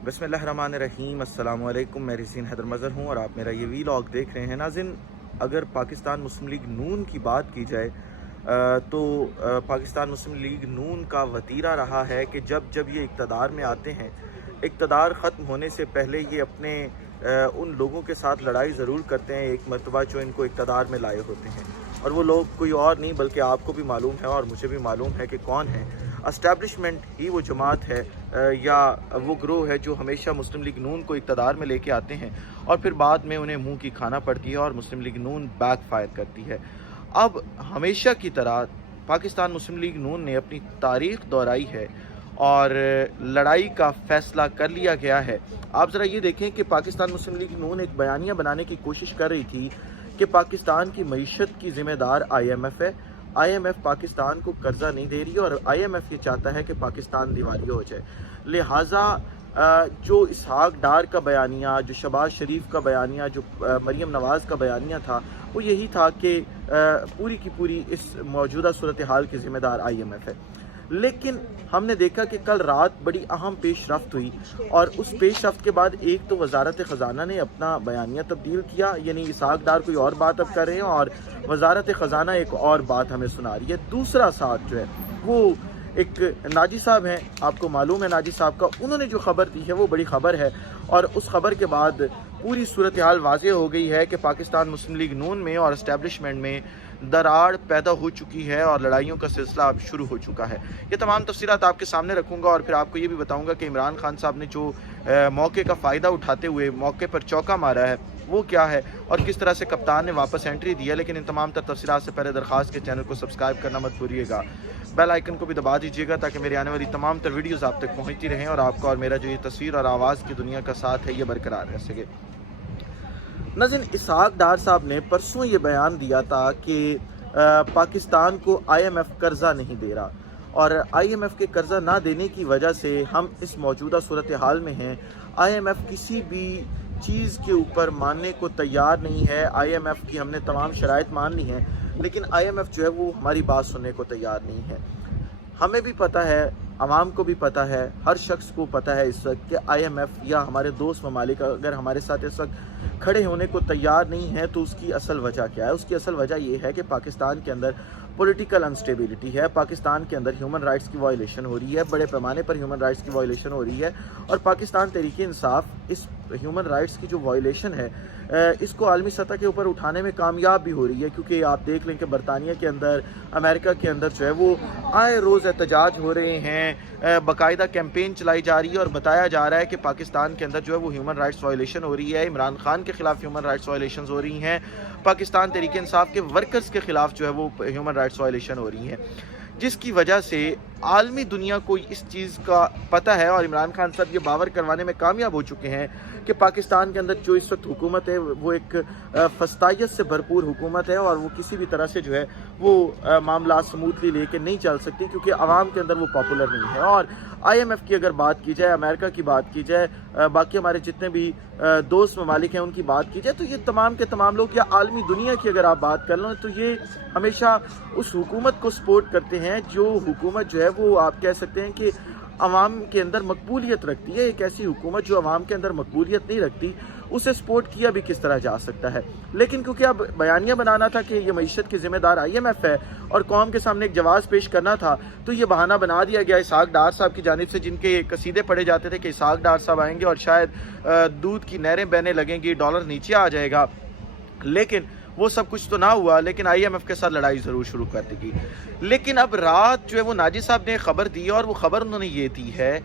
बिस्मिल्लाहिर्रहमानिर्रहीम। अस्सलाम वालेकुम। मैं रसीन हैदर मज़हर हूँ और आप मेरा ये वीलॉग देख रहे हैं। नाज़रीन, अगर पाकिस्तान मुस्लिम लीग नून की बात की जाए तो पाकिस्तान मुस्लिम लीग नून का वतीरा रहा है कि जब जब ये इक़्तिदार में आते हैं, इक़्तिदार ख़त्म होने से पहले ये अपने उन लोगों के साथ लड़ाई ज़रूर करते हैं एक मरतबा जो इनको इक़्तिदार में लाए होते हैं, और वो लोग कोई और नहीं बल्कि आपको भी मालूम है और मुझे भी मालूम है कि कौन है। एस्टैब्लिशमेंट ही वो जमात है या वो ग्रोह है जो हमेशा मुस्लिम लीग नून को इक़्तिदार में लेके आते हैं और फिर बाद में उन्हें मुंह की खाना पड़ती है और मुस्लिम लीग नून बैक फायर करती है। अब हमेशा की तरह पाकिस्तान मुस्लिम लीग नून ने अपनी तारीख़ दोहराई है और लड़ाई का फ़ैसला कर लिया गया है। आप ज़रा ये देखें कि पाकिस्तान मुस्लिम लीग नून एक बयानिया बनाने की कोशिश कर रही थी कि पाकिस्तान की मईशत की ज़िम्मेदार IMF है। IMF पाकिस्तान को कर्जा नहीं दे रही और IMF ये चाहता है कि पाकिस्तान दिवालिया हो जाए। लिहाजा जो इसहाक डार का बयानिया, जो शहबाज शरीफ का बयानिया, जो मरीम नवाज़ का बयानिया था, वो यही था कि पूरी की पूरी इस मौजूदा सूरत हाल की ज़िम्मेदार IMF है। लेकिन हमने देखा कि कल रात बड़ी अहम पेशरफ्त हुई और उस पेशरफ्त के बाद एक तो वजारत ख़जाना ने अपना बयानिया तब्दील किया, यानी इसहाक डार कोई और बात अब कर रहे हैं और वजारत ख़जाना एक और बात हमें सुना रही है। दूसरा साथ जो है वो एक नाजी साहब हैं, आपको मालूम है नाजी साहब का, उन्होंने जो ख़बर दी है वो बड़ी ख़बर है और उस ख़बर के बाद पूरी सूरत हाल वाज़ेह हो गई है कि पाकिस्तान मुस्लिम लीग नून में और एस्टैब्लिशमेंट में दरार पैदा हो चुकी है और लड़ाइयों का सिलसिला अब शुरू हो चुका है। ये तमाम तफसीलात आपके सामने रखूँगा और फिर आपको ये भी बताऊँगा कि इमरान खान साहब ने जो मौके का फ़ायदा उठाते हुए मौके पर चौका मारा है वो क्या है और किस तरह से कप्तान ने वापस एंट्री दी है। लेकिन इन तमाम तफसीलात से पहले दरख्वास्त के चैनल को सब्सक्राइब करना मत भूलिएगा, बेल आइकन को भी दबा दीजिएगा ताकि मेरी आने वाली तमाम तर वीडियोज़ आप तक पहुँचती रहें और आपका और मेरा जो ये तस्वीर और आवाज़ की दुनिया का साथ है ये बरकरार रह सके। नाज़रीन, इसहाक डार साहब ने परसों ये बयान दिया था कि पाकिस्तान को IMF कर्जा नहीं दे रहा और IMF के कर्जा ना देने की वजह से हम इस मौजूदा सूरत हाल में हैं। IMF किसी भी चीज़ के ऊपर मानने को तैयार नहीं है। IMF की हमने तमाम शराइत मान ली हैं लेकिन IMF जो है वो हमारी बात सुनने को तैयार नहीं है। हमें भी पता है, आवाम को भी पता है, हर शख्स को पता है इस वक्त कि IMF या हमारे दोस्त ममालिक अगर हमारे साथ इस वक्त खड़े होने को तैयार नहीं है तो उसकी असल वजह क्या है। उसकी असल वजह ये है कि पाकिस्तान के अंदर पॉलिटिकल अनस्टेबिलिटी है, पाकिस्तान के अंदर ह्यूमन राइट्स की वायलेशन हो रही है, बड़े पैमाने पर ह्यूमन राइट्स की वायलेशन हो रही है और पाकिस्तान तहरीक इंसाफ इस ह्यूमन राइट्स की जो वायलेशन है इसको आलमी सतह के ऊपर उठाने में कामयाब भी हो रही है। क्योंकि आप देख लें कि बरतानिया के अंदर, अमेरिका के अंदर जो है वो आए रोज़ एहतजाज हो रहे हैं, बाकायदा कैंपेन चलाई जा रही है और बताया जा रहा है कि पाकिस्तान के अंदर जो है वो ह्यूमन राइट्स वायलेशन हो रही है, इमरान खान के ख़िलाफ़ ह्यूमन राइट्स वायलेशन हो रही हैं, पाकिस्तान तहरीक इंसाफ के वर्कर्स के ख़िलाफ़ जो है वो ह्यूमन राइट्स वायलेशन हो रही हैं, जिसकी वजह से आलमी दुनिया को इस चीज़ का पता है और इमरान खान साहब ये बावर करवाने में कामयाब हो चुके हैं कि पाकिस्तान के अंदर जो इस वक्त हुकूमत है वो एक फस्तायत से भरपूर हुकूमत है और वो किसी भी तरह से जो है वो मामला स्मूथली लेके नहीं चल सकती क्योंकि आवाम के अंदर वो पॉपुलर नहीं है। और IMF की अगर बात की जाए, अमेरिका की बात की जाए, बाकी हमारे जितने भी दोस्त ममालिक हैं उनकी बात की जाए तो ये तमाम के तमाम लोग या आलमी दुनिया की अगर आप बात कर लो तो ये हमेशा उस हुकूमत को सपोर्ट करते हैं जो हुकूमत जो है वो आप कह सकते हैं कि अवाम के अंदर मकबूलियत रखती है। एक ऐसी हुकूमत जो अवाम के अंदर मकबूलियत नहीं रखती उसे सपोर्ट किया भी किस तरह जा सकता है। लेकिन क्योंकि अब बयानिया बनाना था कि ये मईशत की ज़िम्मेदार IMF है और कौम के सामने एक जवाब पेश करना था तो ये बहाना बना दिया गया इसहाक डार साहब की जानिब से, जिनके कसीदे पढ़े जाते थे कि इसहाक डार साहब आएंगे और शायद दूध की नहरें बहने लगेंगी, डॉलर नीचे आ जाएगा। लेकिन वो सब कुछ तो ना हुआ, लेकिन IMF के साथ लड़ाई ज़रूर शुरू कर देगी। लेकिन अब रात जो है वो नाजी साहब ने खबर दी और वो खबर उन्होंने ये दी है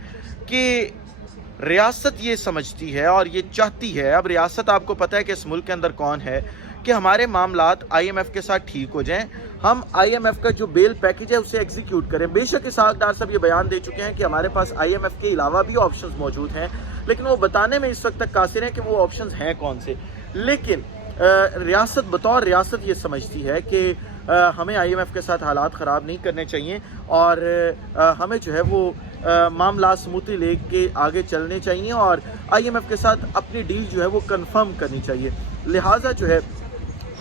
कि रियासत ये समझती है और ये चाहती है, अब रियासत आपको पता है कि इस मुल्क के अंदर कौन है, कि हमारे मामलात IMF के साथ ठीक हो जाएं, हम IMF का जो बेल पैकेज है उसे एग्जीक्यूट करें। बेशक इसहाक डार साहब ये बयान दे चुके हैं कि हमारे पास IMF के अलावा भी ऑप्शंस मौजूद हैं, लेकिन वो बताने में इस वक्त तक कासिर हैं कि वो ऑप्शंस हैं कौन से। लेकिन रियासत बतौर रियासत ये समझती है कि हमें IMF के साथ हालात ख़राब नहीं करने चाहिए और हमें जो है वो मामला स्मूथली लेके आगे चलने चाहिए और IMF के साथ अपनी डील जो है वो कंफर्म करनी चाहिए। लिहाजा जो है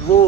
वो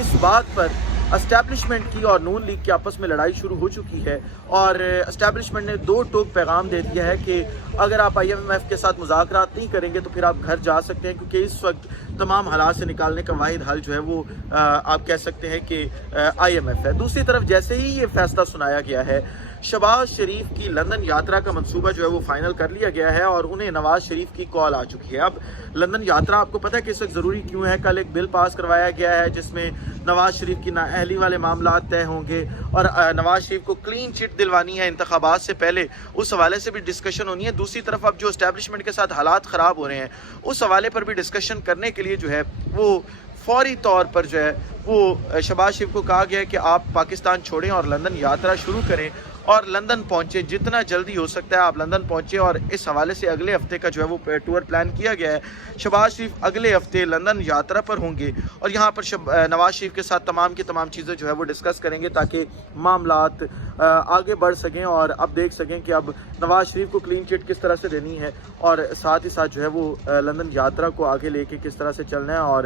इस बात पर اسٹیبلشمنٹ کی اور نون لیگ کی آپس میں لڑائی شروع ہو چکی ہے، اور اسٹیبلشمنٹ نے دو ٹوک پیغام دے دیا ہے کہ اگر آپ IMF کے ساتھ مذاکرات نہیں کریں گے تو پھر آپ گھر جا سکتے ہیں، کیونکہ اس وقت تمام حالات سے نکالنے کا واحد حل جو ہے وہ آپ کہہ سکتے ہیں کہ IMF ہے۔ دوسری طرف جیسے ہی یہ فیصلہ سنایا گیا ہے، شہباز شریف کی لندن یاترا کا منصوبہ جو ہے وہ فائنل کر لیا گیا ہے اور انہیں نواز شریف کی کال آ چکی ہے۔ اب لندن یاترا آپ کو پتہ ہے کہ اس وقت ضروری کیوں ہے؟ کل ایک بل پاس کروایا گیا ہے جس میں نواز شریف کی نااہلی والے معاملات طے ہوں گے، اور نواز شریف کو کلین چٹ دلوانی ہے انتخابات سے پہلے، اس حوالے سے بھی ڈسکشن ہونی ہے۔ دوسری طرف اب جو اسٹیبلشمنٹ کے ساتھ حالات خراب ہو رہے ہیں اس حوالے پر بھی ڈسکشن کرنے کے لیے جو ہے وہ فوری طور پر جو ہے وہ شہباز شریف کو کہا گیا ہے کہ آپ پاکستان چھوڑیں اور لندن یاترا شروع کریں اور لندن پہنچیں، جتنا جلدی ہو سکتا ہے آپ لندن پہنچیں، اور اس حوالے سے اگلے ہفتے کا جو ہے وہ ٹور پلان کیا گیا ہے۔ شہباز شریف اگلے ہفتے لندن یاترا پر ہوں گے اور یہاں پر نواز شریف کے ساتھ تمام کی تمام چیزیں جو ہے وہ ڈسکس کریں گے تاکہ معاملات آگے بڑھ سکیں اور اب دیکھ سکیں کہ اب نواز شریف کو کلین چٹ کس طرح سے دینی ہے، اور ساتھ ہی ساتھ جو ہے وہ لندن یاترا کو آگے لے کے کس طرح سے چلنا ہے، اور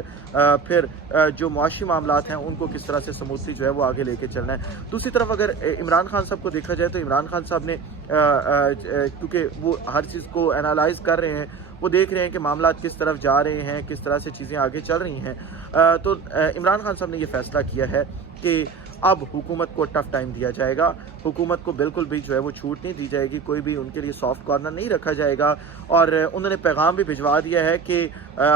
پھر جو معاشی معاملات ہیں ان کو کس طرح سے سموتھلی جو ہے وہ آگے لے کے چلنا ہے۔ دوسری طرف اگر عمران خان صاحب کو دیکھا جائے تو عمران خان صاحب نے کیونکہ وہ ہر چیز کو انالائز کر رہے ہیں، وہ دیکھ رہے ہیں کہ معاملات کس طرف جا رہے ہیں، کس طرح سے چیزیں آگے چل رہی ہیں، تو عمران خان صاحب نے یہ فیصلہ کیا ہے کہ اب حکومت کو ٹف ٹائم دیا جائے گا، حکومت کو بالکل بھی جو ہے وہ چھوٹ نہیں دی جائے گی، کوئی بھی ان کے لیے سافٹ کارنر نہیں رکھا جائے گا، اور انہوں نے پیغام بھی بھجوا دیا ہے کہ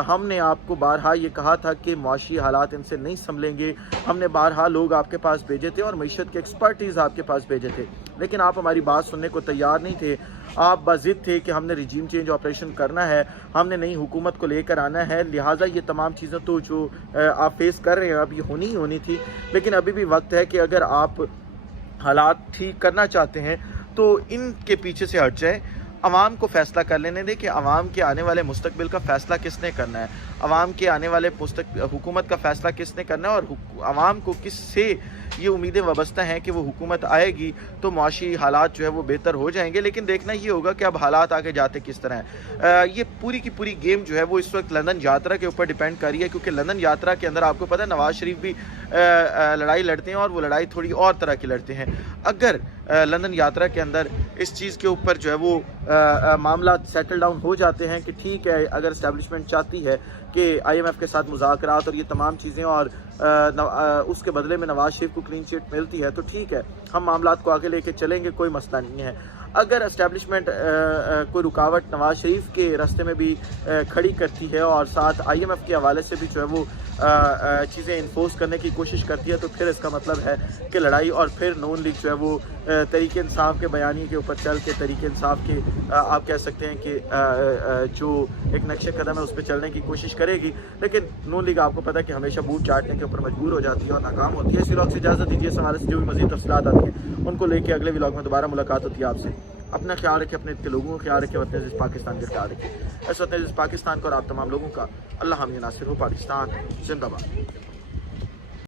ہم نے آپ کو بارہا یہ کہا تھا کہ معاشی حالات ان سے نہیں سنبھلیں گے، ہم نے بارہا لوگ آپ کے پاس بھیجے تھے اور معیشت کے ایکسپرٹیز آپ کے پاس بھیجے تھے، لیکن آپ ہماری بات سننے کو تیار نہیں تھے، آپ باضد تھے کہ ہم نے ریجیم چینج آپریشن کرنا ہے، ہم نے نئی حکومت کو لے کر آنا ہے، لہٰذا یہ تمام چیزیں تو جو آپ فیس کر رہے ہیں اب یہ ہونی ہی ہونی تھی، لیکن ابھی بھی وقت ہے کہ اگر آپ حالات ٹھیک کرنا چاہتے ہیں تو ان کے پیچھے سے ہٹ جائیں، عوام کو فیصلہ کر لینے دیں کہ عوام کے آنے والے مستقبل کا فیصلہ کس نے کرنا ہے، عوام کے آنے والے حکومت کا فیصلہ کس نے کرنا ہے، اور عوام کو کس سے یہ امیدیں وابستہ ہیں کہ وہ حکومت آئے گی تو معاشی حالات جو ہے وہ بہتر ہو جائیں گے، لیکن دیکھنا یہ ہوگا کہ اب حالات آگے جاتے کس طرح ہیں۔ یہ پوری کی پوری گیم جو ہے وہ اس وقت لندن یاترا کے اوپر ڈیپینڈ کر رہی ہے، کیونکہ لندن یاترا کے اندر آپ کو پتہ ہے نواز شریف بھی لڑائی لڑتے ہیں اور وہ لڑائی تھوڑی اور طرح کی لڑتے ہیں۔ اگر لندن یاترا کے اندر اس چیز کے اوپر جو ہے وہ معاملات سیٹل ڈاؤن ہو جاتے ہیں کہ ٹھیک ہے، اگر اسٹیبلشمنٹ چاہتی ہے کہ IMF کے ساتھ مذاکرات اور یہ تمام چیزیں اور اس کے بدلے میں نواز شریف کو کلین چٹ ملتی ہے تو ٹھیک ہے، ہم معاملات کو آگے لے کے چلیں گے، کوئی مسئلہ نہیں ہے۔ اگر اسٹیبلشمنٹ کوئی رکاوٹ نواز شریف کے راستے میں بھی کھڑی کرتی ہے اور ساتھ IMF کے حوالے سے بھی جو ہے وہ چیزیں انفورس کرنے کی کوشش کرتی ہے تو پھر اس کا مطلب ہے کہ لڑائی، اور پھر نون لیگ جو ہے وہ تحریک انصاف کے بیانیے کے اوپر چل کے تحریک انصاف کے آپ کہہ سکتے ہیں کہ جو ایک نقش قدم ہے اس پہ چلنے کی کوشش کرے گی، لیکن نون لیگ آپ کو پتہ ہے کہ ہمیشہ بوٹ چاٹنے کے اوپر مجبور ہو جاتی ہے اور ناکام ہوتی ہے۔ اسی وقت سے اجازت دیجیے، اس حوالے سے جو بھی مزید تفصیلات آتی ہیں ان کو لے کے اگلے ولاگ میں دوبارہ ملاقات ہوتی ہے آپ سے۔ اپنا خیال رکھیں، اپنے اتنے لوگوں کا خیال رکھیں، وطن عزیز پاکستان کا خیال رکھیں۔ اس وطن عزیز پاکستان کو اور آپ تمام لوگوں کا اللہ حامی ناصر ہو۔ پاکستان زندہ باد۔